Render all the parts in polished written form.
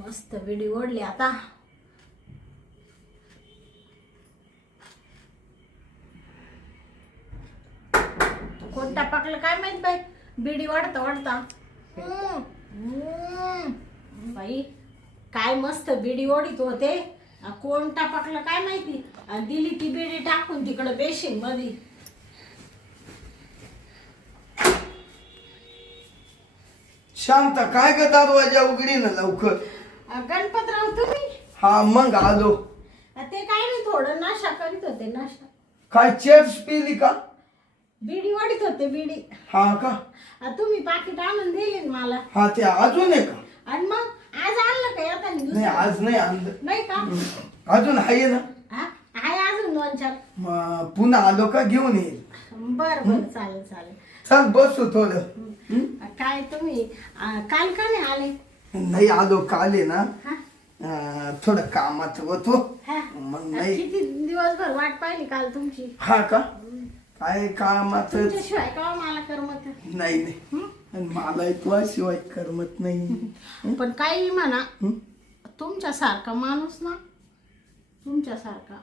मस्त विडी ओढली आता. कोणता पाकलं काय माहित बाई, बिडी वाढता वाढता. बाई काय मस्त बिडी ओढीत होते. कोण टापकलं काय माहिती, आणि दिली ती बिडी टाकून तिकडं बेशिंग मध्ये. शांत काय ग दरवाजा उघडी ना लवकर. गणपतराव तुम्ही? हा मग आलो. ते काय नाही, थोडं नाश्ता करीत होते. नाश्ता काय चिप्स पिली का? बिडी वाढीत होते बिडी. हा का? तुम्ही पाकिट आणून दिले ना मला. हा ते अजून आहे का? आणि मग आज आणलं का आता? नाही आज नाही आणलं. नाही का? अजून आहे ना? आहे अजून 2-4. पुन्हा आलो का घेऊन येईल. बर बर चालेल चालेल. चल बसू थोडं. काय तुम्ही काल का नाही आले? नाही आलो काल आहे ना, हा? थोडं कामात होतो हा? मग नाही. किती दिवसभर वाट पाहिली काल तुमची. हा का? काय कामात तुमच्याशिवाय का मला करमत नाही नाही. आणि मला तुझ्याशिवाय करमत नाही. पण काही म्हणा, तुमच्यासारखा माणूस ना, तुमच्यासारखा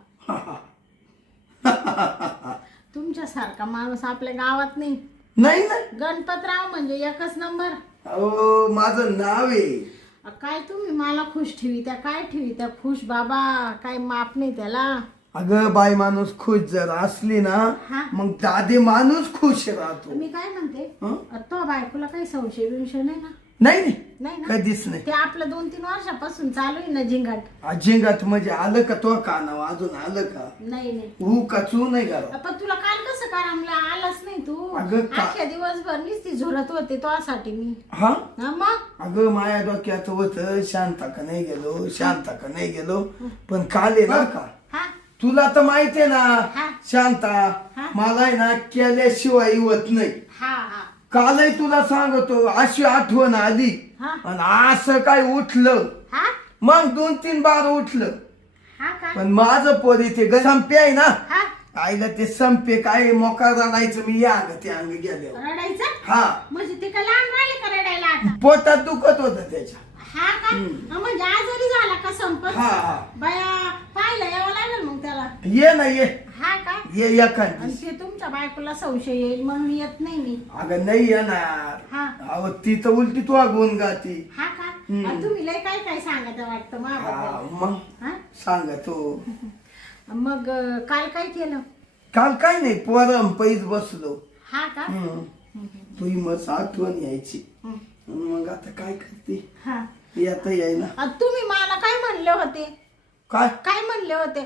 तुमच्यासारखा माणूस आपल्या गावात नाही. नाही ना. गणपतराव म्हणजे एकच नंबर. अहो माझं नाव आहे. काय तुम्ही मला खुश ठेवी त्या खुश बाबा, काय माप नाही त्याला. अगं बाई माणूस खुश जर असली ना, हा? मग दादी माणूस खुश राहतो. मी काय म्हणते, हं? तो बायकोला काही संशय बिंशय नाही ना? नाही नाही नाही ना? कधीच नाही. ते आपलं 2-3 वर्षापासून चालू आहे ना झिंगाट. अजिंगात म्हणजे आलं का तो कानाव अजून आलं का? नाही नाही. हू का चू नाही करा. पण तुला काल कसं करमला, आलाच नाही तू. अगं अख्ख्या दिवसभर नुसती झुरत होते तुझ्यासाठी मी. हा मग अगं माया डोक्यात होत शांता का नाही गेलो पण काल आहे ना का, हा तुला तर माहितीये ना हा. शांता, हा. मला आहे ना केल्याशिवाय होत नाही. हा हा कालही तुला सांगतो अशी आठवण आली हा. आणि असं काय उठलं, हा मग 2-3 बार उठलं. हा का? पण माझं पोरी ते संपे आहे ना, हा आईला ते संपे काय मोकार रडायचं. मी या अंग ते अंग गेल्यावर रडायचं हा म्हणजे ते काय लहान राहिले का रडायला आता? पोटात दुखत होत त्याच्या. हा का? म्हणजे आजारी झाला का संपत? हा हा. बया पाहिलं यावं लागेल मग त्याला. ये ना ये हा का? ये आणि एखादी. ते तुमच्या बायकोला संशय येईल म्हणून येत नाही मी. अगं नाही येणार. हा अहो ती तर उलटी तू गुण गाती. हा का? आणि तुम्ही लय काय काय सांगत वाटतं हा, माझ्याबद्दल. मग हा? सांगतो. मग काल काय केलं? काल काय नाही पोरम पैज बसलो. हा का? तुही मग आठवण यायची. हं. मग आता काय करते, हा. येता येईना. आणि तुम्ही मला काय म्हणले होते? काय काय म्हणले होते?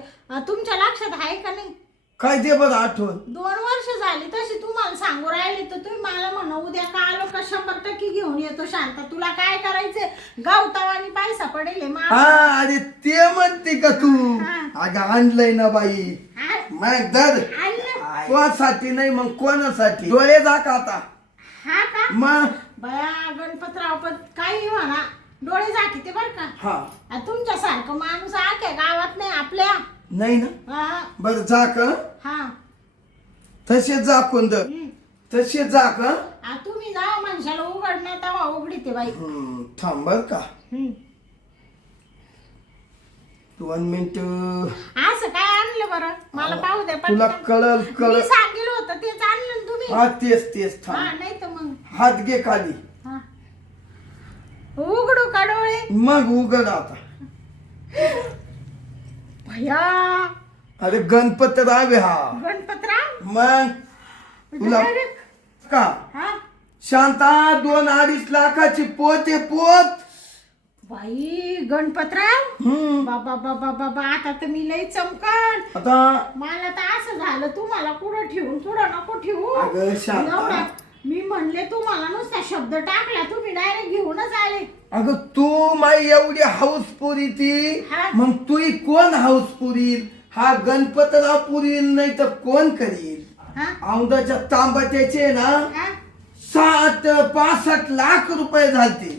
तुमच्या लक्षात आहे का नाही? काय दे बरं आठवण. 2 वर्ष झाली तशी तुम्हाला सांगू राहिली, तर तुम्ही मला म्हणा उद्या का आलो का 100% घेऊन येतो. शांता तुला काय करायचंय, गावतावानी पैसा पडेल मा. हा अरे ते म्हणते का तू? हा. अगं आणलंय ना बाई. हा? मग दर आणलं? कोणासाठी नाही मग कोणासाठी? डोळे जा का आता. हा का? मग बया गणपतराव, पण काही म्हणा डोळे झाकी ते बर का. हा तुमच्यासारखं माणूस आख्या गावात नाही आपल्या. नाही ना. हा बरं जा का, हा. तसे जा कोंद, तसे जा का. तुम्ही जावा माणसाला उघडणार तेव्हा उघडी ते बाई. थांब बर का हम्म. 2 मिनिट. असं काय आणलं बरं मला पाहू दे तुला पटकन. कळल मी कळल. सांगितलं होतं तेच आणलं ना तुम्ही. हा तेच हा थांब. नाही तर मग हात घे खाली. हा. उघडू का डोळे? मग उघड आता. भया अरे गणपतराव हा. गणपतराव मग तुला Direct. का हा शांता 2-2.5 लाखाची पोते पोत. बाई गणपतराव, बाबा बाबा बाबा, आता तर मी लई चमकन. आता मला तर असं झालं, तुम्हाला कुठं ठेवून कुठं नको ठेवू. अगं शांता. एवढं मी म्हणले तुम्हाला नुसता शब्द टाकला, तुम्ही डायरेक्ट घेऊनच आले. अगं तू माई एवढी हाऊस पुरी ती, हा. मग तू कोण हाऊस पुरील? हा गणपतराव पुरील नाही तर कोण करील? हा औंदाच्या तांबट्याचे ना हा 65 लाख रुपये झालते.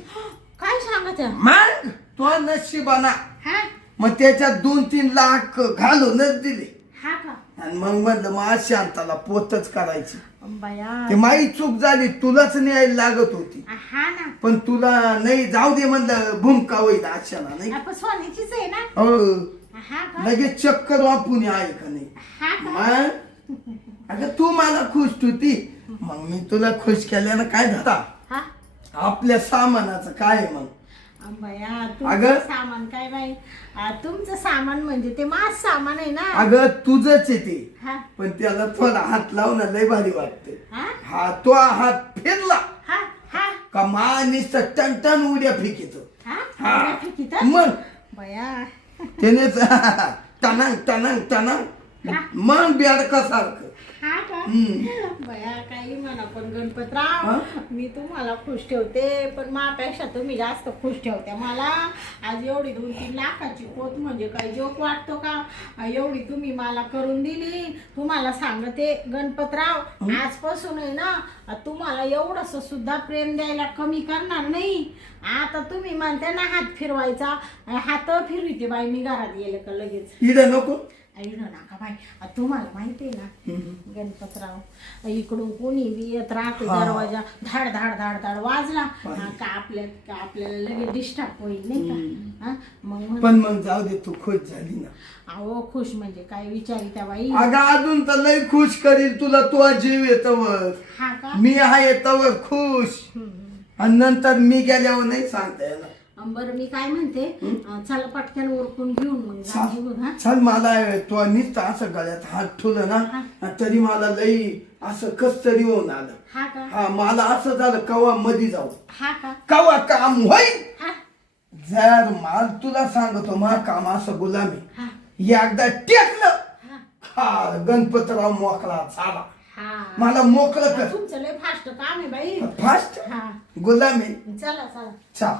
काय सांगायचं? मग तो नशिबाना हा मग त्याच्यात 2-3 लाख घालूनच दिले. हा का? आणि मग म्हणलं मग आज शांताला पोतच करायची. बाया ते माई चूक झाली, तुलाच न्यायला लागत होती, हा ना, पण तुला नाही जाऊ दे म्हणलं, भूमिका होईल अशाला नाही. आपण सोन्याचीच आहे ना. हो हा का? लगेच चक्कर वापून आहे का नाही. हा का? मग अगं तू मला खुश होती, मग मी तुला खुश केल्यानं काय झाला. हा आपल्या सामानाचं काय आहे मग. बाया अगं? तुमचं सामान काय बाई, तुमचं सामान म्हणजे ते माझं सामान आहे ना. अगं तुझंच आहे ते, हा पण त्याला थोडा हात लावणं लय भारी वाटते. हा हा तो हात फिरला हा हा का मानीस टन उड्या फेकितो. हा हा उड्या फेकीत? मग बाया त्यानेच टनांग टनांग टनांग मग बेडकासारखं. हा का? हम्म. बया काही म्हणा, पण हा? गणपतराव मी तुम्हाला खुश ठेवते, पण मापेक्षा तुम्ही जास्त खुश ठेवते मला. आज एवढी 2-3 लाखाची पोत म्हणजे काही जोक वाटतो का? एवढी तुम्ही मला करून दिली. तुम्हाला सांगते गणपतराव, आजपासून आहे ना तुम्हाला एवढंसं सुद्धा प्रेम द्यायला कमी करणार नाही. आता तुम्ही म्हणते ना हात फिरवायचा, हात फिरविते बाई मी घरात गेले का लगेच. इडं नको. ऐडू नका बाई, तुम्हाला माहिती आहे ना गणपतराव, इकडून कोणी बी येत राहते, हा. दरवाजा धाड धाड धाड धाड वाजला का आपल्याला लगेच डिस्टर्ब होईल नाही का. हा? मग पण मग जाऊ दे, तू खुश झाली ना. अहो खुश म्हणजे काय विचारी त्या बाई. अगं अजून तर लय खुश करील तुला, तू जीव येतवर, हा का? मी आहे येतवर खुश, आणि नंतर मी गेल्यावर नाही सांगता येणार. बरं मी काय म्हणते, चला पटकन उरकून घेऊन मग जा निघून. हा चल, मला तो नुसतं असं गळ्यात हात ठेवलं ना तरी मला लई असं कस तरी होऊन आलं. हा का? हा मला असं झालं कवा मधी जाऊ, हा का? कवा काम होईल. हा जर माल तुला सांगतो मा काम असं गुलामी हा एकदा टेकलं, हा हा गणपतराव मोकळा झाला. हा मला मोकळं कर. तुमचं लय फास्ट काम आहे बाई. फास्ट हा गुलामी. चला चला. चा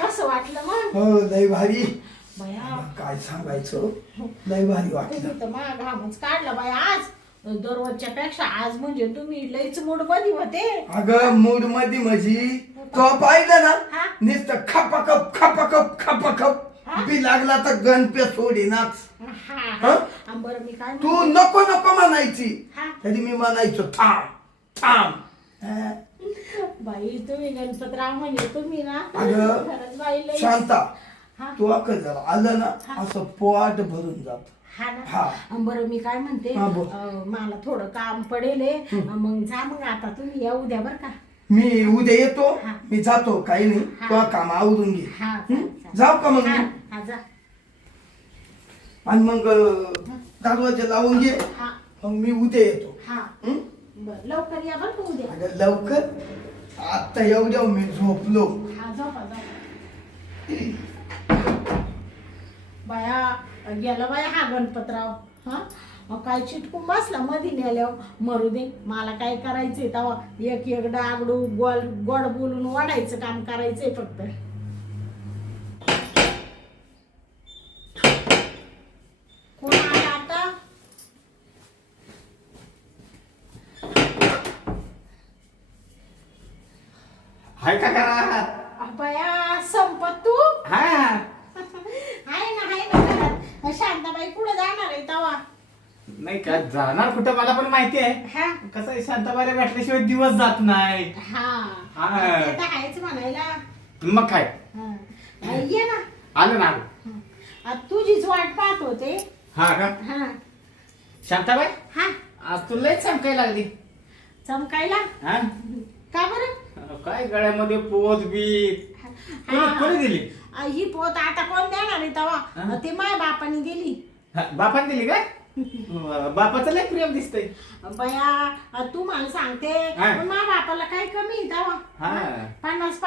कसं वाटलं मग? हो लय भारी. बया काय सांगायचं, लय भारी वाटलं. तुम्ही तर मा घामच काढला बाई आज. दररोजच्या पेक्षा आज म्हणजे तुम्ही लईच मूड मध्ये होते. अगं मूड मध्ये माझी तो पाहिलं ना हा? नुसतं खपाखप खपाखप खपाखप हा? बी लागला तर गणपे सोडीनाच. हा हा? हा बरं मी काय तू म्हणते? नको नको म्हणायची, हा? तरी मी म्हणायचो थांब थांब. हा? बाई तुम्ही गणपतराव म्हणजे तुम्ही ना अगं, खरंच बाई लई. शांता हा? तू अकल जरा आलं ना असं पोट भरून जात. हा ना. हा. बरं मी काय म्हणते, हा, बोल. मला थोडं काम पडेल आहे. मग जा मग आता तुम्ही या उद्या बरं का. मी उद्या येतो, हा. मी जातो, काही नाही हा. तो काम आवरून घे. हा जाऊ का मग हा मी? हा, जा. आणि मग दरवाजा लावून घे, हा मग मी उद्या येतो. हा हं? बरं लवकर या बरं का उद्या. अगं लवकर आता एवढ्या मी झोपलो. हा झोपा झोपा. बाया गेला बाया हा गणपतराव. हा काय चिटकून बसला मधी नेल्यावर. मरू दे, मला काय करायचंय तेव्हा एक एक डागडू गोड बोलून वाढायचं काम करायचंय फक्त. कोण आला आता? हाय का घरात? बाया संपत तू हा आहे ना घरात. शांताबाई कुठे जाणार आहे तवा? नाही का जाणार कुठं मला पण माहिती आहे. हा कसं आहे शांताबाईला भेटल्याशिवाय दिवस जात नाही. हा हा. ते तर आहेच म्हणायला. मग काय हा. ये ना. आलं ना. तुझीच वाट पाहत होते. हा का हा शांताबाई हा आज तुला लयच चमकायला लागली. चमकायला हा का बरं? काय गळ्यामध्ये पोत बीत हा. कोणी दिली? ही पोत आता कोण देणार आहे तवा? हा. ते माझ्या बापाने दिली. बापाने दिली काय? बापाचं लय प्रेम दिसतंय. बया तू मला सांगते, हा. पण माझ्या बापाला काय कमी आहे तवा? हा. 50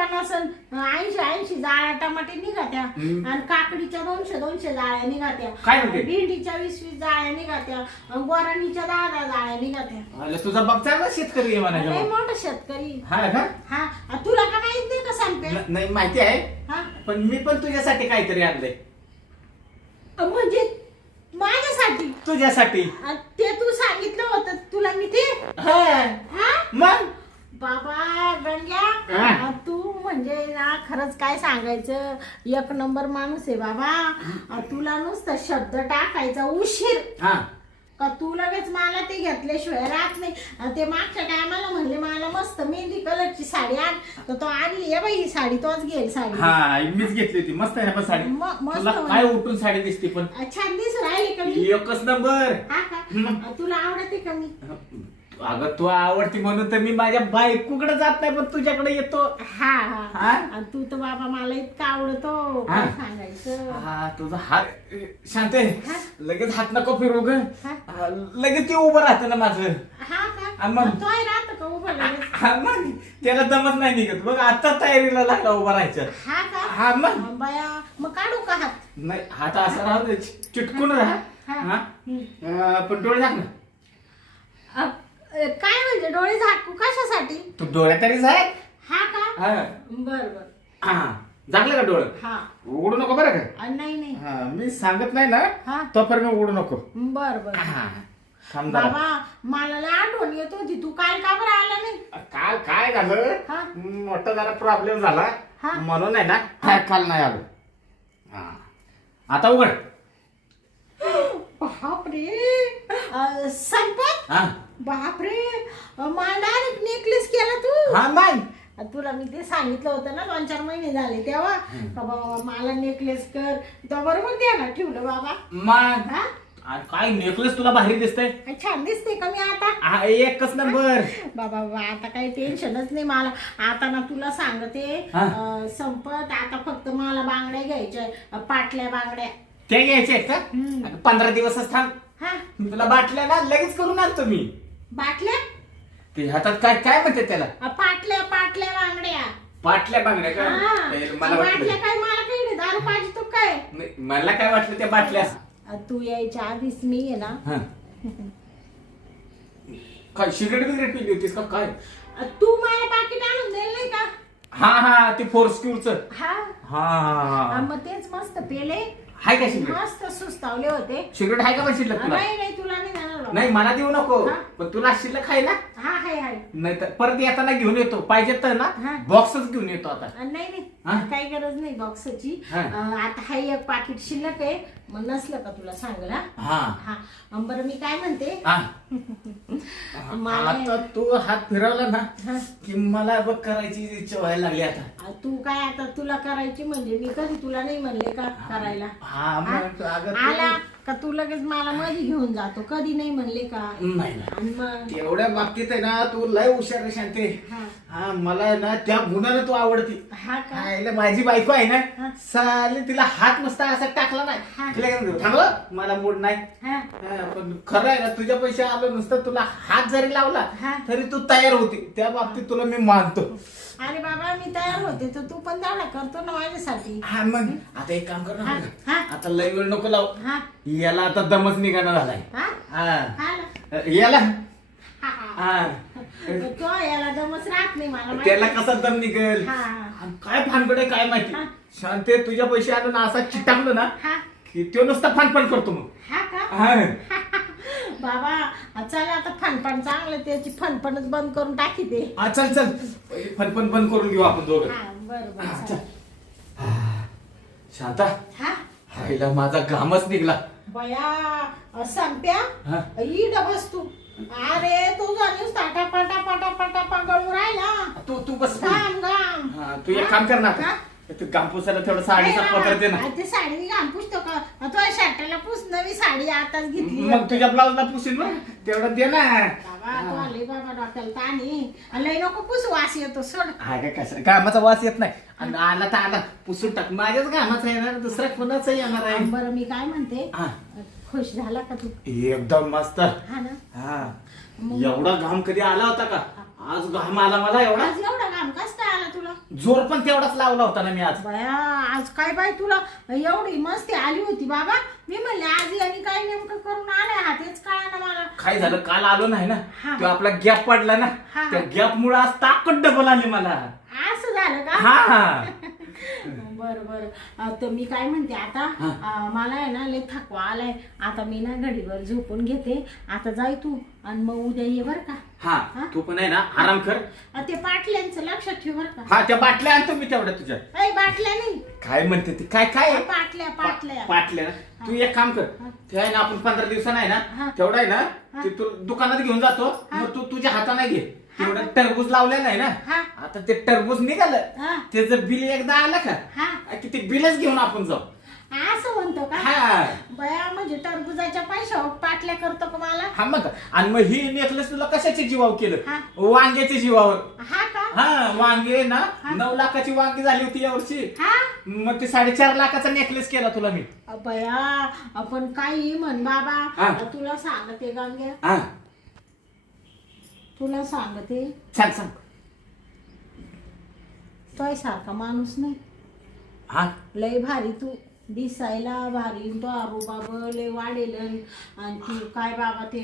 80 जाळ्या टमाटे निघात्या, आणि काकडीच्या 200 जाळ्या निघात्या, काय म्हणते? भेंडीच्या 20 जाळ्या निघात्या, गोराणीच्या 10 जाळ्या निघात्या. अरे तुझा बाप चांगला शेतकरी आहे लय म्हणायचं. मोठा शेतकरी. हा का? हा तुला का माहित नाही का सांगते? नाही माहिती आहे, हा पण मी पण तुझ्यासाठी काहीतरी आणलंय. म्हणजे माझ्यासाठी? तुझ्यासाठी. ते तू सांगितलं होतं तुला मी ते. हा हा मग बाबा गंग्या, हा. तू म्हणजे ना खरंच काय सांगायचं, एक नंबर माणूस आहे बाबा. तुला नुसतं शब्द टाकायचा उशीर हा का तू लगेच मला ते घेतल्याशिवाय राहत नाही. ते मागच्या टायमाला म्हणले मला मस्त मेहंदी कलरची साडी आण, तर तो आणली आहे बाई ही साडी, तोच घेईल साडी. हा मीच घेतली होती, मस्त आहे ना पण साडी. मस्त तुला काय उठून साडी दिसते पण छान दिसू राहिली का मी? एकच नंबर. हा का? तुला आवडते का मी? अगं तू आवडती म्हणून तर मी माझ्या बायकोकडे जात नाही पण तुझ्याकडे येतो. हा हा हा? आणि तू तर बाबा मला इतका आवडतो हा. काय सांगायचं. हा तुझा हात शांत आहे. हा? लगेच हात नको फिरवू ग. हा? लगेच ते उभं राहतं ना माझं. हा का? आणि मग? तोय राहत का उभं लगेच? हा मग त्याला दमत नाही निघत मग आता तयारीला लागला उभा राहायचं. हा का? हा मग बाया मग काढू का हात? नाही हात असा राहू दे चिटकून राहा. हा. हा? पण डोळे झाक ना. काय म्हणजे डोळे झाकू कशासाठी? तू डोळ्या तरीच आहे. हा का? हा बर बर. हा. झाकलं का डोळं? हा उघडू नको बरं का. नाही नाही. हा मी सांगत नाही ना हा तोपर्यंत उघडू नको. बर बर. हा थांब जरा. बाबा मला लय आठवण येत होती, तू काल का बरं आला नाही? काल काय झालं हा? मोठा जरा प्रॉब्लेम झाला हा? म्हणून आहे ना काल नाही आलो. हा आता उघड. बापरे संपत. हा बापरे मला डायरेक्ट नेकलेस केला तू. हा नाही तुला मी ते सांगितलं होतं ना 2-4 महिने झाले तेव्हा का बाबा मला नेकलेस कर, तर बरोबर द्यायला ठेवलं बाबा. मग हा काय नेकलेस तुला भारी दिसतंय. छान दिसते का मी आता? हा एकच नंबर. बाबा बाबा आता काही टेन्शनच नाही मला. आता ना तुला सांगते हा? संपत आता फक्त मला बांगड्या घ्यायच्या, पाटल्या बांगड्या. ते घ्यायचे आहेत का? 15 दिवसच थांब. हा तुला बाटल्या ना लगेच करून आणतो मी. बाटल्या? ते हातात काय काय म्हणते त्याला? पाटल्या पाटल्या बांगड्या. पाटल्या बांगड्या का? हा. ए, मला बाटल्या वाटलं काय मला काही नाही, दारू पाहिजे तू काय? नाही, मला काय वाटलं त्या बाटल्या. तू यायच्या आधीच मी आहे ना हा. काय सिगरेट बिगरेट पिली होतीस का काय? तू मला पाकिट आणून दिलं नाही का? हा हा ते फोर्सक्यूरच. हा हा मग तेच मस्त पेले, हाय का सिगरेट? मस्त सुस्तावले होते. सिगरेट आहे का पण शिल्लक तुला? नाही नाही तुला नाही जाणार बाबा. नाही मला देऊ नको हा? पण तुला शिल्लक आहे ना. हा हाय हाय. नाही तर परत येताना घेऊन येतो पाहिजे तर ना हा. बॉक्सच घेऊन येतो आता. नाही हा? नाही काही गरज नाही बॉक्सची. हा. आता हाय एक पाकिट शिल्लक आहे, मग नसलं का तुला सांगला. हा हा बरं मी काय म्हणते, हा. मला आता तू हात फिरवला ना हा. की मला बघ करायची इच्छा व्हायला लागली आता. तू काय आता तुला करायची म्हणजे मी कधी तुला नाही म्हणले का करायला? हा मग अगं तू- आला का तू लगेच मला मध्ये घेऊन जातो, कधी नाही म्हणले का? नाही नाही. आणि मग एवढ्या बाबतीत आहे ना तू लय हुशार आहे शांते. हा हा मला आहे ना त्या गुणानं तू आवडती. हा का? खायला माझी बायको आहे हा. ना साले तिला हात मस्त असा टाकला हा. नाही तिला काय म्हणतो, थांब मला मूड नाही. हा हा, पण खरं आहे ना तुझ्या पैसे आलो नुसतं तुला हात जरी लावला हा. तरी तू तयार होती. त्या बाबतीत तुला मी मानतो. अरे बाबा मी तयार होते तर तू पण तेवढा करतो ना माझ्यासाठी. हा मग आता एक काम कर हा. ना हा. आता लय वेळ नको लावू. हा याला आता दमच निघाना झालाय. हा हा हा ना. याला हा, हा. हा तो याला दमच राहत नाही मला माहिती. त्याला कसा दम निघेल. हा आणि काय भानगड आहे काय माहिती. हा. शांते तुझ्या पैसे आलो ना असा चिटाकलो ना हा की तो नुसता फणफण करतो मग. हा का? हा. बाबा चल आता फणफण चांगलं त्याची फणफणच बंद करून टाकी दे. हा, चल चल फणफण बंद करून घेऊ आपण दोघं. हा बरोबर हा, चल. चल. शांता हा हायला माझा घामच निघला. बया संप्या हा. इड बस तू. अरे तू जाणीस टाटा पाटा पाटा पाटा पगळून राहिला. तू बस. घाम घाम. हा, तू एक काम कर ना हा? तू घाम पुसायला थोडं साडीचा नाही पत्र दे ना. बाबा, ते साडी मी घाम पुसतो का? तू शर्टाला पुस, नवी साडी आताच घेतली. मग तुझ्या ब्लाऊजला पुसील ना तेवढं दे ना. बाबा तू आले बाबा डॉक्टर ताणी लय नको पुस, वास येतो सोड. हा काय कसं घामाचा वास येत नाही. आणि आला तर आला पुसून टाक. माझ्याच घामाचा येणार दुसऱ्या कोणाचा येणार आहे. बरं मी काय म्हणते, हा. खुश झाला का तू? एकदम मस्त. हा ना. हा मग- एवढा घाम कधी आला होता का? आज घाम आला मला एवढा. आज एवढा घाम कस काय आला तुला? जोर पण तेवढाच लावला होता ना मी आज. बया आज काय बाई तुला एवढी मस्ती आली होती बाबा. मी म्हणले आज यांनी काय नेमकं करून आलाय हा तेच कळालं मला. काय झालं काल आलो नाही ना हा. तो आपला गॅप पडला ना हा. त्या गॅप मुळे आज ताकद डबल आली मला. असं झालं का? हा बर बर तर मी काय म्हणते आता मला आहे ना लय थकवा आलाय. आता मी ना घडीवर झोपून घेते. आता जाय तू आणि मग उद्या ये बर का. हा तू पण आहे ना आराम कर. ते बाटल्यांचं लक्षात ठेव बरं का. हा त्या बाटल्या आणतो मी तेवढ्या तुझ्या. बाटल्या नाही, काय म्हणते ती काय काय आहे? पाटल्या पाटल्या. पाटल्या ना तू एक काम कर ते आहे ना आपण 15 दिवसानं आहे ना तेवढा आहे ना ते तू दुकानात घेऊन जातो मग तू तुझ्या हाताने घे. तेवढं टरबूज लावलेलं आहे ना आता ते टरबूज निघालं त्याचं बिल एकदा आलं का की ते बिलच घेऊन आपण जाऊ. असं म्हणतो का हा बया, म्हणजे टरबुजाच्या पैशावर पाटल्या करतो का मला. हा मग आणि मग ही नेकलेस तुला कशाच्या जीवावर केलं? वांग्याच्या जीवावर. हा का. हा वांगे ना 9 लाखाची वांगी झाली होती यावर्षी. मग ते 4.5 लाखाचा नेकलेस केला तुला मी. बया आपण काही म्हण बाबा, तुला सांगते गंग्या, तुला सांगते सांग सांग. तोय सारखा माणूस नाही. हा लय भारी तू दिसायला भारी, तो बाबा लय वाढेल. आणि ती काय बाबा ते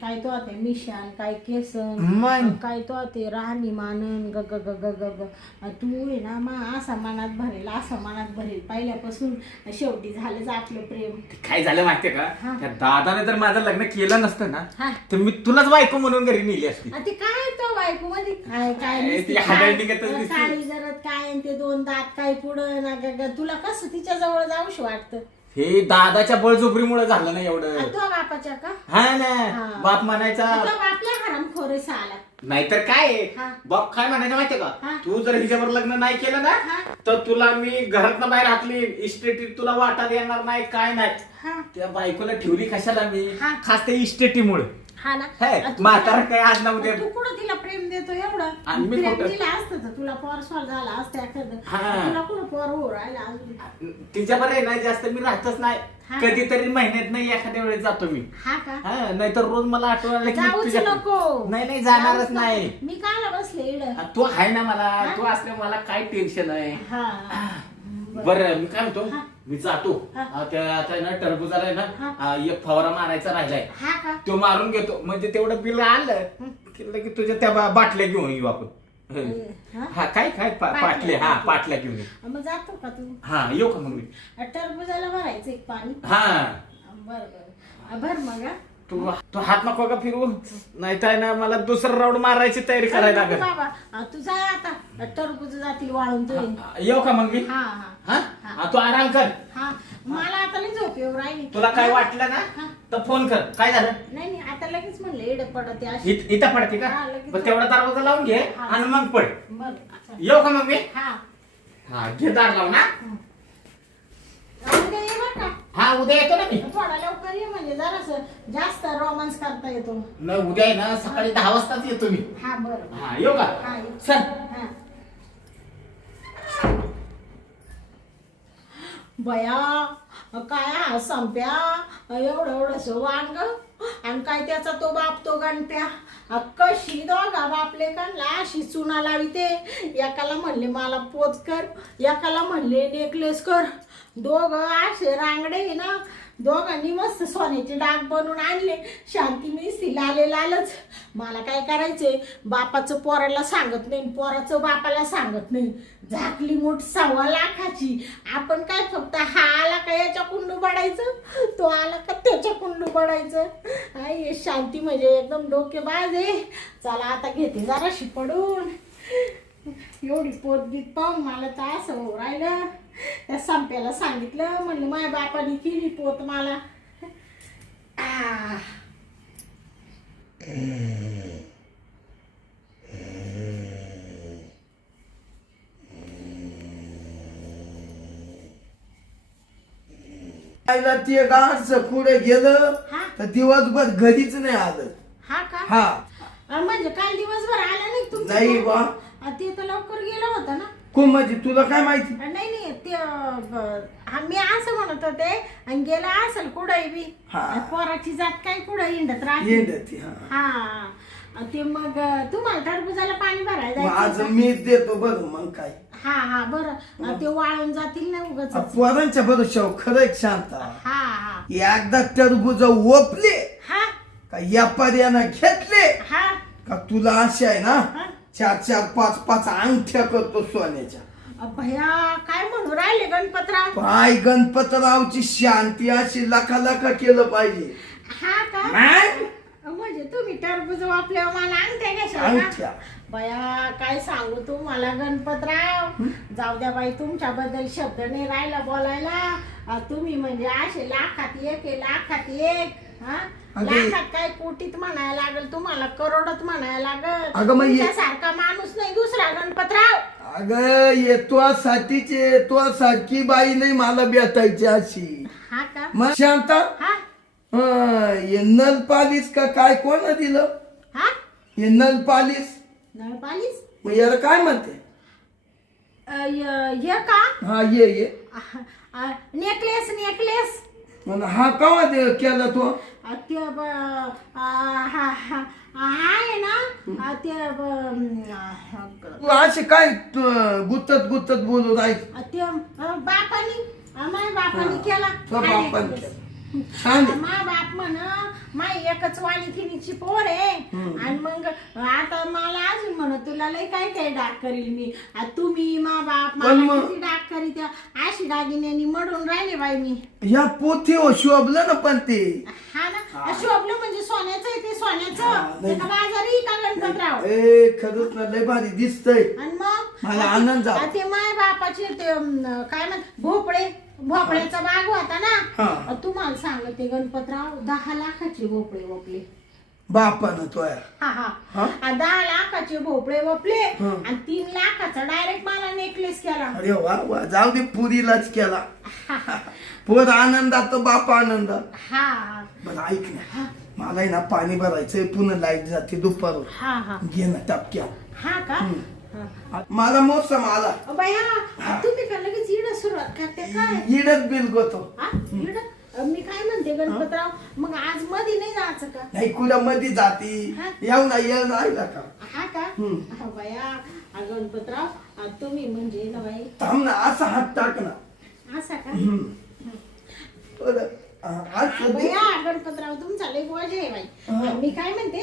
काय तो ते मिशान काय केसन काय तो ते राहणी मानन ग ग ग ग ग ग. तू आहे ना मा असा मनात भरेल, असा मनात भरेल. पहिल्यापासून शेवटी झालंच आपलं प्रेम. काय झालं माहितीये का, त्या दादाने जर माझं लग्न केलं नसतं ना तर मी तुलाच बायको म्हणून घरी नेली असती. ते काय तो बायको मध्ये काय काय काळी जरत काय आणि ते 2 दात काय पुढं ना ग. तुला कसं तिच्या जवळ जाऊशी वाटतं? हे दादाच्या बळजोबरीमुळे झालं ना एवढं. तो बापाच्या का. हा ना बाप म्हणायचा आपल्या हरामखोरे साला. नाहीतर काय बाप काय म्हणायचं माहितीये का, तू जर हिच्यावर लग्न नाही केलं ना तर तुला मी घरातनं बाहेर हाकली, इस्टेटी तुला वाटा देणार नाही काय नाही. त्या बायकोला ठेवली कशाला मी, खास त्या इस्टेटीमुळे. हा ना म्हातारा काय आज ना उद्या. तू कुठं तिला प्रेम देतो एवढं? मी प्रेम दिलं असतं तर तुला पोर स्वार झाला असतं एखादं. तुला कुठं पोर हो राहिला अजून. तिच्या बरं आहे ना जास्त मी राहतच नाही, कधीतरी महिन्यात नाही एखाद्या वेळेस जातो मी. हा का. नाहीतर रोज मला आठवण जाऊच नको. नाही जाणारच नाही. मी कायला बसले इकडं. तू आहे ना मला, तू असल्या मला काय टेन्शन आहे. बरं मी काय म्हणतो, मी जातो आता ना टरबुजाला आहे ना एक फवारा मारायचा राहिलाय तो मारून घेतो. म्हणजे तेवढं बिल आलं की तुझ्या त्या बाटल्या घेऊन येऊ आपण. हा काय काय पाटले पाटल्या घेऊन येऊ. मग जातो का तू? हा येऊ का मग मी. टरबुजाला भरायचं एक पाणी. बर भर मग. तू हात नको का फिरू, नाही तर ना मला दुसरा राऊंड मारायची तयारी करायला लागेल. बाबा तू जाय आता, टरबूज जातील वाळून. तू येऊ का मग मी. तू आराम कर. मला आता लई झोप येऊ राहिली. तुला काय वाटलं ना तर फोन कर. काय झालं? नाही आता लगेच म्हणलं एड पडते इथं पडते का, तेवढा दरवाजा लावून घे आणि मग पड. येऊ का मग मी. घे दार लावून. हा उद्या येतो ना मी. थोडा लवकर ये म्हणजे जरासं जास्त रोमांस करता येतो. नाही उद्या आहे ना सकाळी 10 वाजताच येतो मी. बरं येऊ का. चल. बया काय हा संप्या एवढंस वांग आणि काय त्याचा तो बाप तो गणप्या. कशी दोघा बापले काढला अशी चुना लाविते. एकाला म्हणले मला पोच कर, एकाला म्हणले नेकलेस कर. दोघं असे रांगडे ना, दोघांनी मस्त सोन्याचे डाग बनवून आणले. शांती मी लालच. मला काय करायचंय, बापाचं पोराला सांगत नाही, पोराचं बापाला सांगत नाही. झाकली मूठ 1.25 लाखाची. आपण काय फक्त हा आला का याच्या कुंडू पडायचं, तो आला का त्याच्या कुंडू पडायचं. आई शांती म्हणजे एकदम डोकेबाज आहे. चला आता घेते जराशी पडून. एवढी पोतबीत पाहून मला तर असं हो राहिलं. त्या संप्याला सांगितलं, म्हणलं माझ्या बापाने केली पोत मला. ते गाडचं पुढे गेलं तर दिवसभर घरीच नाही आलं. हा का. म्हणजे काल दिवसभर आला नाही तुमचं? नाही बा. ते तर लवकर गेलं होतं ना. म्हणजे तुला काय माहिती. नाही ते मी असं म्हणत होते आणि गेला असेल कुठे बी. पोराची जात काय कुठे हिंडत राहते. ते मग तुम्हाला टरबुजाला पाणी भरायला आज मी देतो बरं मग काय. बरं ते वाळून जातील ना उगाच. पोरांच्या बरोबर खरं शांत. एकदा टरबुज ओपले का व्यापाऱ्यानं घेतले का तुला अशी आहे ना 4-4, 5-5 अंगठ्या करतो सोन्याच्या. भया काय म्हणू राहिले गणपतराव. पाय गणपतरावची शांती अशी लाखा केलं पाहिजे. हा का. म्हणजे तुम्ही टरबूज वापल्यावर मला अंगठ्या कशाला अंगठ्या. बया काय सांगू तुम्हाला गणपतराव, जाऊ द्या बाई, तुमच्याबद्दल शब्द नाही राहिला बोलायला. तुम्ही म्हणजे असे लाखात एक आहे, लाखात एक. हा अगं, लाखात काय कोटीत म्हणायला लागल तुम्हाला, करोडात म्हणायला लागल. अगं, मग सारखा माणूस नाही दुसरा गणपतराव. अगं येतोसाठीचे तो सारखी बाई नाही मला भेटायची अशी. हा का? मग शांता हा हे नल पालिस का काय कोण दिलं हा हे नल पालिस? नळ पालीस मग याला काय म्हणते? हे का? हा ये नेकलेस नेकलेस. म्हणा हा कवा केला तो? ते आहे ना ते तू असे काय गुतत गुतत बोलू राहील? ते बापानी माझ्या बापानी केला. तो बापाने केला. छान आहे. मा बाप म्हण माई एकच वाणी थिनीची पोर आहे. आणि मग आता मला अजून म्हण तुला लय काय काय डाक करील मी. तुम्ही मा बाप पण मला मग- किती डाक करीत, अशी दागिन्यांनी मडून राहिले बाई मी. या पोथी हो शोभलं ना पण ते. हा ना, शोभलं म्हणजे सोन्याचं आहे ते, सोन्याचं. नाही. ते का बाजारी का गणपतराव? ए खरंच ना लय भारी दिसतंय. आणि मग मला आनंद झाला. ते माय बापाचे ते काय म्हणत भोपळे, भोपळ्याचा बाग होता ना. हा. तुम्हाला सांगते गणपतराव, 10 लाखाचे भोपळे वपले. बापानं तो या. हा हा? हा 10 लाखाचे भोपळे वपले. हा. आणि 3 लाखाचा डायरेक्ट मला नेकलेस केला. अरे वा वा जाऊ दे पुरीलाच केला. पोर आनंदात तर बाप आनंदात. हा बरं ऐक ना, मला आहे ना पाणी भरायचंय, पुन्हा लाईट जाते दुपार. हा हा घे ना टपक्या. हा का? मला मोसम आला. बया तुम्ही का लगेच इडं सुरुवात करते काय? इडच बिल गोतो. हा? इडं? मी काय म्हणते गणपतराव, मग आज मध्ये नाही जायचं का? नाही कुठं मध्ये जाती. हा? येऊ ना ये राहिला का? हा का? बया गणपतराव, तुम्ही म्हणजे ना बाई थांब ना असा हात टाक ना. असा का? बरं, आज सध्या- बया गणपतराव तुमचा लय बोजे आहे बाई. मी काय म्हणते,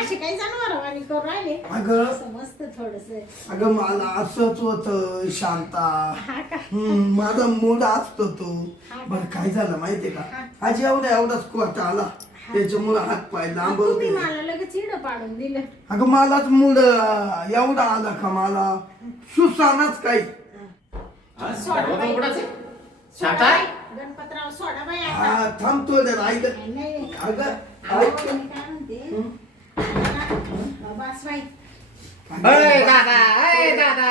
असे काही जनावर करू राहिले अगं असं मस्त थोडस. अगं मला असंच होत शांता. हा का? माझा मूड असतो तो. बरं काय झालं माहितीये का, आज एवढाच कोर्ट आला, त्याच्यामुळे हात पाय लांब तुम्ही होते. मला लगेच इडं पाडून दिलं. अगं मलाच मूड एवढा आला का मला सुसानाच काही. सोडा बाई. उघडाच आहे. शांता गणपतराव सोडा बाई आता. हा थांबतो राहिलं. नाही अगं अहो, मी काय म्हणते, बस बाई. अय दादा, अय दादा,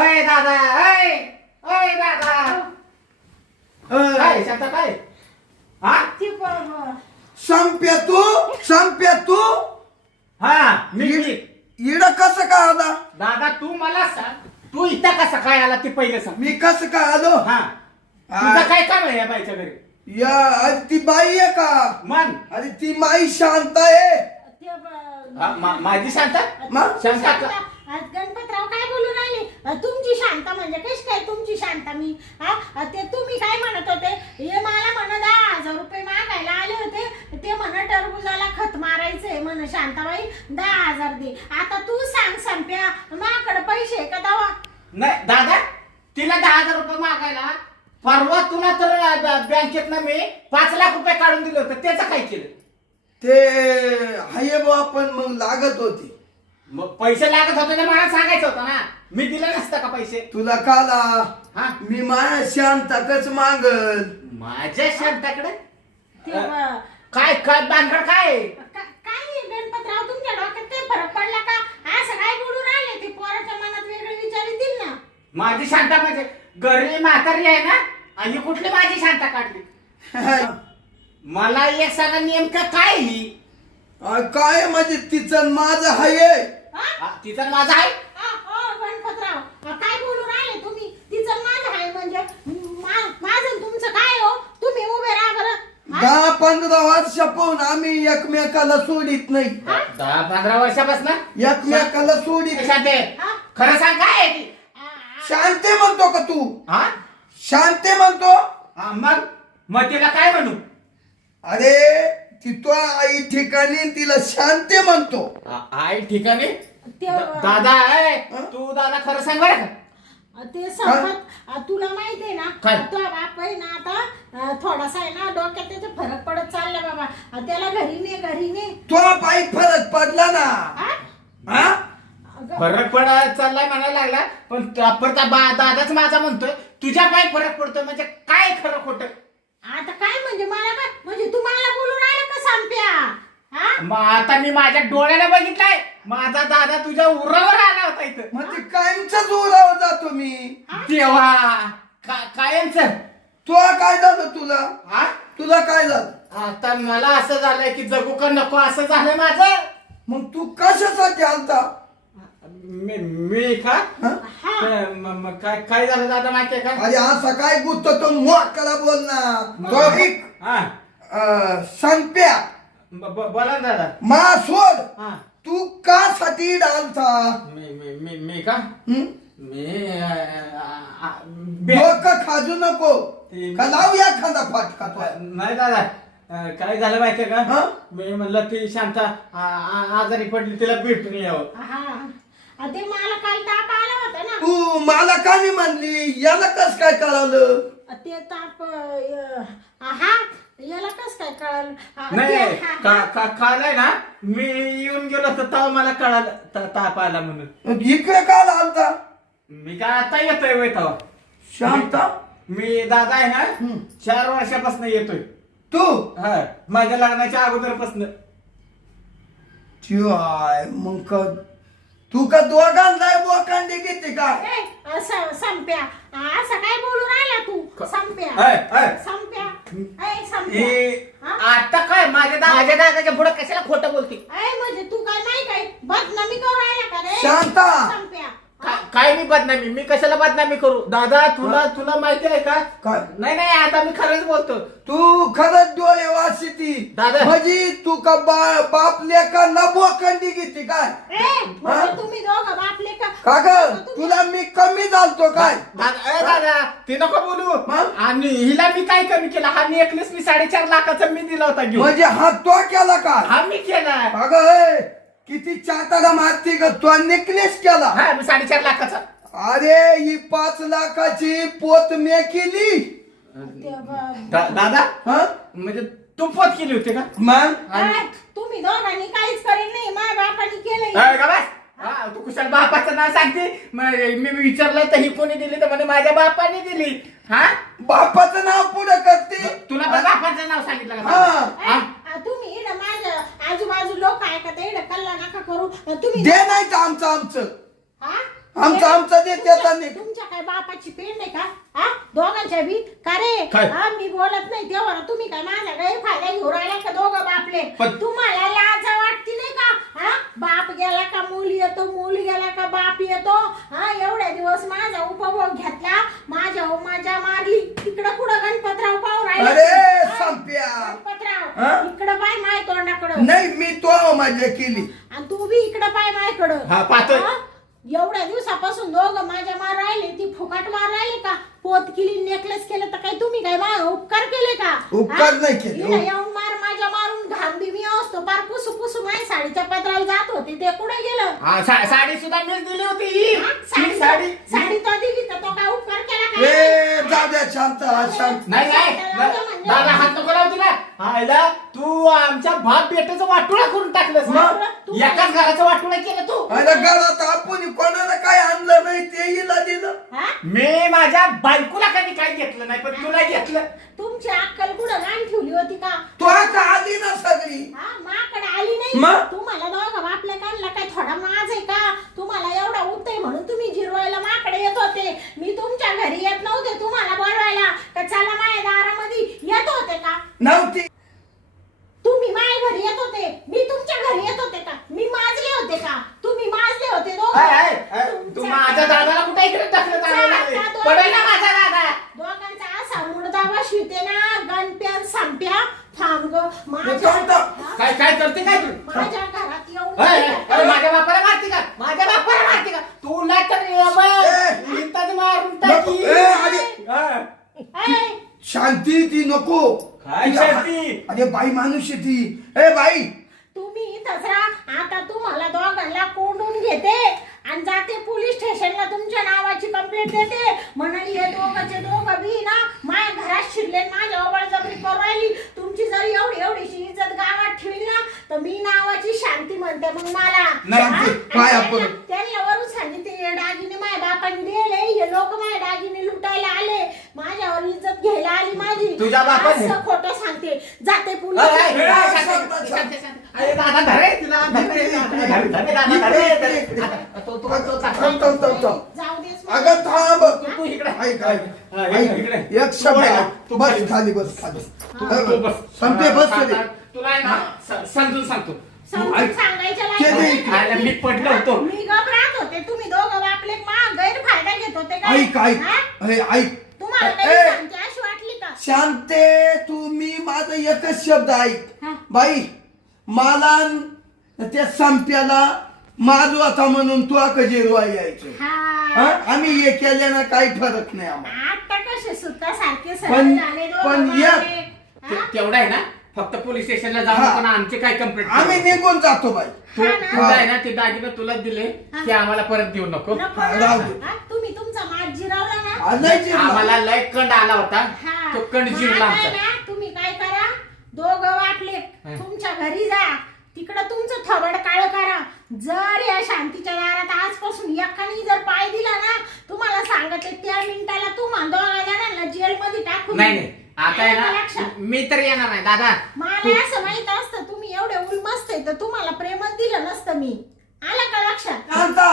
अय दादा, अय अय दादा. काय शांता काय? हा ती संप्या तू हा मी इड कसं का आला? दादा तू मला सांग, तू इथं कसा काय आला ते पहिले सांग. मी कसं का आलो? हा तुझं काय काम आहे या बाईच्या घरी? या अरे ती बाई आहे का? मन अरे ती माई शांत आहे. माझी शांता मग? शांता का? गणपतराव काय बोलू राहिले? तुमची शांता म्हणजे कशी काय तुमची शांता? मी ते तुम्ही काय म्हणत होते? हे मला म्हण 10,000 रुपये मागायला आले होते. ते म्हण टरबुजाला खत मारायचंय म्हण. शांताबाई 10,000 दे. आता तू सांग संप्या, माझ्याकडे पैसे आहे का दवा? नाही दादा, तिला 10,000 रुपये मागायला परवा तुला तर बँकेत मी 5 लाख रुपये काढून दिले होते. त्याचं काय केलं? ते हाय बा पण मग लागत होती. मग पैसे लागत होते ते मला सांगायचं होतं ना. मी दिले नसतं का पैसे? तुला काला हा मी माझ्या शांताकच मागल. माझ्या शांताकडे ते काय काय भानगड काय? काय नाही गणपतराव, तुमच्या डोक्यात काही फरक पडला का? असं काय बोलू राहिले? ते पोराच्या मनात वेगळे विचार येतील ना. माझी शांता म्हणजे घरी म्हातारी आहे ना, आणि कुठली माझी शांता काढली? मला एक सांगा नेमकं काय ही? काय म्हणजे तिचं माझं हाय. तिचा माझा आहे. गणपतराव काय बोलू राहिले तुम्ही? तिचं माझं आहे म्हणजे माझं तुमचं काय हो? तुम्ही उभे राहा बरं. 10-15 वर्ष पाहून आम्ही एकमेकाला सोडित नाही. 10-15 वर्षापासून एकमेकाला सोडित. शांते खरं सांग काय आहे ती? शांते म्हणतो का तू? हा शांते म्हणतो? मग तिला काय म्हणू? अरे ती तो आई ठिकाणी तिला शांते म्हणतो. आई ठिकाणी ते दादा आहे. तू दादा खरं सांग बरं का? ते संपत तुला माहितीये ना काय? तो बाप आहे ना आता थोडासा आहे ना डोक्यात त्याचा फरक पडत चालला बाबा त्याला घरी ने तुला पायी फरक पडला ना हा फरक पडायला चाललाय म्हणायला लागला पण दादाच माझा म्हणतोय तुझ्या पाय फरक पडतोय म्हणजे काय खरं खोटं आता काय म्हणजे मला काय म्हणजे तू मला बोलून राहिला का सांप्या मग आता मी माझ्या डोळ्याने बघितलंय माझा दादा तुझ्या उरावर आला होता इथं म्हणजे कायमचा जोरावर जातो मी तेव्हा कायमच तुला काय झालं हा तुला काय झालं आता मला असं झालंय की जगू का नको असं झालंय माझं मग तू कशासाठी आलता मी का मग काय झालं दादा माहितीये का अरे असं काय गुत्त तो मोकळा बोलणार संप्या बोला ना दादा मा सोड हा तू का साठी डालता मी का मी डोकं खाजू नको का लावूया खांदा फाटका तो नाही दादा काय झालं माहितीये हा? का मी म्हणलं ती शांता आजारी पडली तिला भेटून यावं ते मला काल ताप आला होता ना तू मला का नाही म्हणली याला कस काय कळालं ते ताप याला कस काय कळालं नाही काल आहे ना मी येऊन गेलो तर तेव्हा मला कळालं ताप आला म्हणून इकडे का आलता मी काय आता येतोय वय तेव्हा शांता मी दादा आहे ना 4 वर्षापासून येतोय तू हा माझ्या लग्नाच्या अगोदरपासून मग तू का दोघांना बोकांडी घेते का असं संप्या असं काय बोलू राहिला तू संप्या संप्या आता काय माझ्या दादाच्या पुढे कशाला खोटं बोलते म्हणजे तू काय नाही काय बदनामी करू राहिला का रे शांता संप्या काय मी बदनामी मी कशाला बदनामी करू दादा तुला माहिती आहे का काय नाही आता मी खरंच बोलतो तू खरंच डोळे वासिती दादा. म्हणजे तू का बाप लेका न बोकांडी घेते काय तुम्ही दोघं बापले का ग तुला मी कमी झालतो काय दादा ते नको बोलू मग? आणि हिला मी काय कमी केला हा नेकलेस मी 4.5 लाखाचा मी दिला होता घेऊन म्हणजे हा तो केला काय हा मी केला अगं किती चाटाला मारती ग तो नेकलेस केला हा मी 4.5 लाखाचा अरे ही 5 लाखाची पोत मी केली दादा हा म्हणजे तू पोत केली होती का मग तुम्ही दोघांनी काहीच करेल नाही माझ्या बापाने केलं अरे का बस? हा, तू कुशाल बापाचं नाव सांगते मी विचारलं तर ही कोणी दिली तर म्हणे माझ्या बापाने दिली हा बापाचं नाव पुढे करते तुला पण बापाचं नाव सांगितलं का हा. तुम्ही इकडं माझ्या आजूबाजू लोक ऐकत इकडं कल्ला नका करू तुम्ही दे नाही तर आमचं हा? आमचं दे त्याचा नाही तुमच्या काय बापाची पेंड आहे का हा दोघांच्या बी का रे काय? मी बोलत नाही तेव्हा तुम्ही काय माझा गैरफायदा घेऊन राहिला का दोघं बापले पण- तुम्हाला लाज वाटती नाही का हा बाप गेला का मूल येतो मूल गेला का बाप येतो हा एवढ्या दिवस माझा उपभोग घेतला माझ्या मारली तिकडं कुठं गणपतराव पाहू अरे राहिले संप्या हा? गणपतराव इकडं पाय माय तोंडाकडं नाही मी तो माझ्या केली आणि तू बी इकडं पाय मायकडं हा, पाहतोय. हा? एवढ्या दिवसापासून दोघं माझ्या मार राहिले ती फुकट मार राहिली का पोत केली नेकलेस केलं तर काय तुम्ही काय उपकार केले का उपकार नाही केले. हिला येऊन माझ्या मारून घाम बी मी असतो पार पुसू माझ्या साडीच्या पत्राला जात होती ते कुठे गेलं साडी सुद्धा मीच दिली होती ही. हा? ही साडी साडी तो दिली तर तो काय उपकार केला ए का जाऊ द्या शांत शांत नाही दादा हात नको लावू तिला आईला तू आमच्या बाप बेटाचं वाटोळा करून टाकलंस मग? एकाच घराचं वाटोळा केलं तू अरे घरात आपण कोणाला काय आणलं नाही ते हिला दिलं हा? मी माझ्या बायकोला कधी काही घेतलं नाही पण तुला घेतलं तुमची अक्कल कुठं गाण ठेवली होती का तू आता आली ना सगळी हा माकडे आली नाही मग? तुम्हाला दोघं बापल्या काढला काय थोडा माज आहे का तुम्हाला एवढा उत्तय म्हणून तुम्ही जिरवायला माकडे येत होते मी तुमच्या घरी येत नव्हते तुम्हाला बोलवायला का चला माझ्या दारामध्ये येत होते का नव्हती तुम्ही माझ्या घरी येत होते मी तुमच्या घरी येत होते का मी माजले होते का तुम्ही माजले होते तू माझ्या दादाला कुठे इकडे टाकलं पडेल ना माझा दादा दोघांचा असा मुडदा बसविते ना गणप्या संप्या थांब ग काय करते काय तू माझ्या घरात येऊन अरे माझ्या बापाला मारते का माझ्या बापाला मारते का तुला तर इथंच मारून टाकी शांती ती नको काय शांती? अरे बाई माणूस आहे ती ए बाई तुम्ही इथंच राहा आता तुम्हाला दोघांना कोंडून घेते आणि जाते पोलीस स्टेशनला तुमच्या नावाची कंप्लेंट कंप्लेंट देते म्हणाली हे दोघंचे दोघं बी ना माझ्या घरात शिरले माझ्या बळजबरी करू राहिली. तुमची जर एवढीशी इज्जत गावात ठेवली ना तर मी नावाची शांती म्हणते मग मला त्यांना वरून सांगितले दागिने माझ्या बापाने दिले हे लोक माझ्या दागिने लुटायला आले माझ्यावर इज्जत घ्यायला आली माझी. तुझ्या बापाने? असं खोटं सांगते जाते पुन्हा जाऊ देस मला. अगं थांब तू इकडे ऐक हा, ऐक इकडे. एक शब्द बस खाली बस खाली संपे बस रे. तुला आहे ना समजून सांगतो. समजून सांगायच्या ते लायकीचे दे. आयला मी पडलो होतो. मी घबरात होते तुम्ही दोघं बापले गैरफायदा घेत होते का? ऐक ऐक हा? ऐक तुम्हाला काही ए, शांती अशी वाटली का? शांते तुम्ही माझा एकच शब्द ऐक हा. बाई मला त्या संप्याला माझू आता म्हणून तू जिरवा यायचं हा. आम्ही हे केल्यानं काही फरक नाही आम्हाला. आता कसे सुद्धा सारखे सरळ पण- झाले दोघं पण बापले. एक- हा? तेवढा आहे ना फक्त पोलीस स्टेशनला जाऊन हा. पण आमचे काय कंप्लेंट आम्ही निघून जातो बाई. तू हा ना. तुला आहे ना ते दागिने तुला दिले हा. ते आम्हाला परत देऊ नको. नको हा, ना? राहू दे. हा? तुम्ही तुमचा मात जिरावला ना? आज नाही जिरला. आम्हाला लय कंड आला होता हा. तो कंड मग जिरला आता आहे आमचा. ना, तुम्ही काय करा दोघं वाटले हा. तुमच्या घरी जा तिकडं तुमचं थोबड काळ करा. जर या शांतीच्या दारात आजपासून एकाने जर पाय दिला ना तुम्हाला सांगते त्या मिनिटाला तुम्हाला दोघा जणांना जेलमध्ये टाकून नाही नाही आता आहे आलं का ना लक्षात? मी तर येणार नाही दादा. मला असं माहित असतं तुम्ही एवढे उलमस्त आहे तर तुम्हाला प्रेमच दिलं नसतं मी. आलं का लक्षात? शांता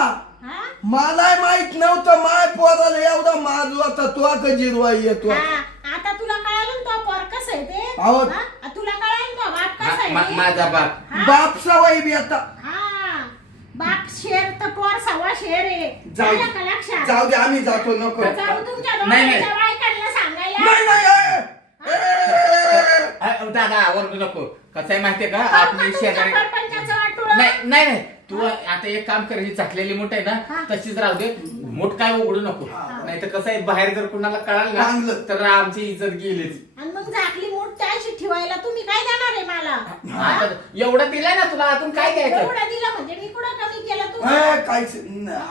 हा? मला माहित नव्हतं माय पोराला एवढा माझू आता तू जिरवा येतो. हा, आता तुला कळालं ना तो पोर कसं आहे ते? अहो. हा? तुला कळालं ना तो बाप कसा आहे ते? माझा बाप हा? बाप सवाई बी आता हा बाप शेर तर पोर सव्वा शेर आहे. जाऊ आलं का लक्षात? जाऊ दे आम्ही जातो नको जाऊ तुमच्या नाही, नाही. दोघांच्या बायकांना सांगायला. नाही नाही दादा ओरडू नको. कसं आहे माहितीये का जाऊ का आपली तुमच्या शेजारी परपंचाचं वाटोळं? नाही नाही नाही तू आता एक काम कर ही झाकलेली मूठ आहे हा. ना तशीच राहू दे. मूठ काय उघडू नको. नाही तर कसं आहे बाहेर जर कुणाला कळालं ना चांगलं. तर आमची इज्जत गेलीच. आणि मग झाकली मूठ त्याशी ठेवायला तुम्ही काय देणार आहे मला? आता एवढं दिलंय ना तुला अजून काय द्यायचं. एवढं दिलं म्हणजे मी कुठं कमी केलं तुम्हाला? काहीच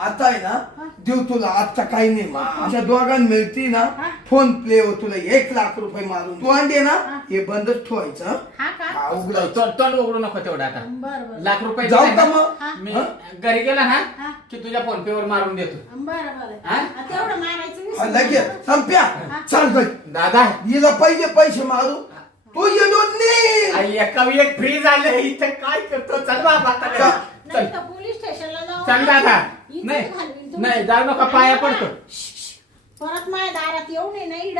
आता आहे ना देऊ तुला आता काही नाही आमच्या दोघांना मिळती ना फोन पे वर तुला 1 लाख रुपये मारून तू आणले ना हे बंदच ठेवायचं. हा का? हा, उघडायचं. तोंड उघडू नको तेवढं आता. बरं बरं लाख रुपये जाऊ दिले का ना, मग? मी हा? घरी गेला ना हा. की तुझ्या फोन पे वर मारून देतो. बरं बरं हा? तेवढं मारायचं हा, विसरू लगेच नका. संप्या चाल बाई दादा हिला पहिले पैसे मारू तू येलो नाही. आई एका एक फ्री झाले इथं काय करतो. चल बाबा आता चल. चल नाही तर पोलीस स्टेशनला जाऊ चल दादा. इज्जत नाही घालवीन तुमची. नाही जाऊ नका पाया पडतो. परत माझ्या दारात येऊ नये ना इड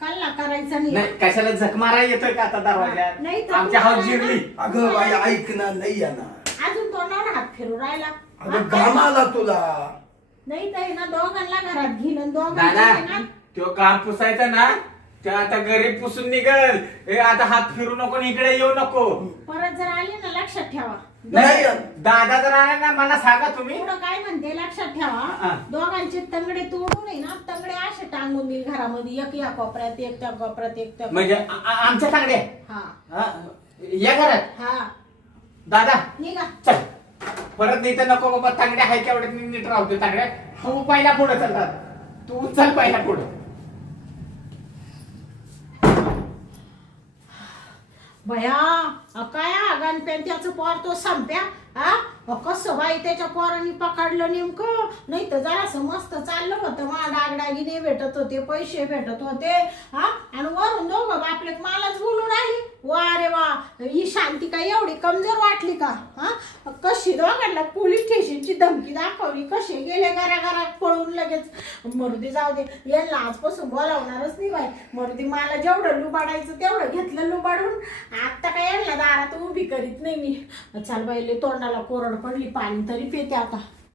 कल्ला करायचा नाही. नाही कशाला झक मारा येतोय का आता नाही दरवाज्यात तर आमच्या हात तुम्हाला जिरली. अगं बाई ऐक ना नाही येणार. अजून तोंडावर हात फिरू राहिला. अगं कामाला तुला नाही तर ना दोघांना घरात घेऊन आणि दादा दोघांना ना तो काम पुसायचा ना ते आता घरी पुसून निघल. हे आता हात फिरू नको आणि इकडे येऊ नको. परत जर आले ना लक्षात ठेवा. नाही दादा जर आला ना मला सांगा तुम्ही. पुढं काय म्हणते लक्षात हा. ठेवा. दोघांचे तंगडे तोडून आहे ना तंगडे असे टांगून देईल घरामध्ये एक या कोपऱ्यात एक त्या कोपऱ्यात एक त्या म्हणजे आमच्या तांगडे हा या घरात हा दादा निघा. चल परत नाही तर नको बाबा. तांगड्या आहे तेवढ्यात नीट राहते तांगड्या. तू पहिला पुढे चल दादा. तू चल पहिला पुढे. भया काय गणप्यान त्याचं पोर तो संप्या हा कसं बाई त्याच्या पोरांनी पकडलं नेमकं. नाही तर जरासं मस्त चाललं होतं मा डागडागिने भेटत होते पैसे भेटत होते हा आणि वरून दोघं बापले मलाच बोलून राहिली. वा रे वा ही शांती काय एवढी कमजोर वाटली का? हा कशी दोघांना पोलीस स्टेशनची धमकी दाखवली. कसे गेले घराघरात पळून लगेच. मरुदी जाऊ दे यांना आजपासून बोलावणारच नाही बाई. मरुदी मला जेवढं लुबाडायचं तेवढं घेतलं लुबाडून. आता काय यांना दारात उभी करीत नाही मी. चाल बाईले तोंडाला कोरड पडली पाणी तरी पिते आता.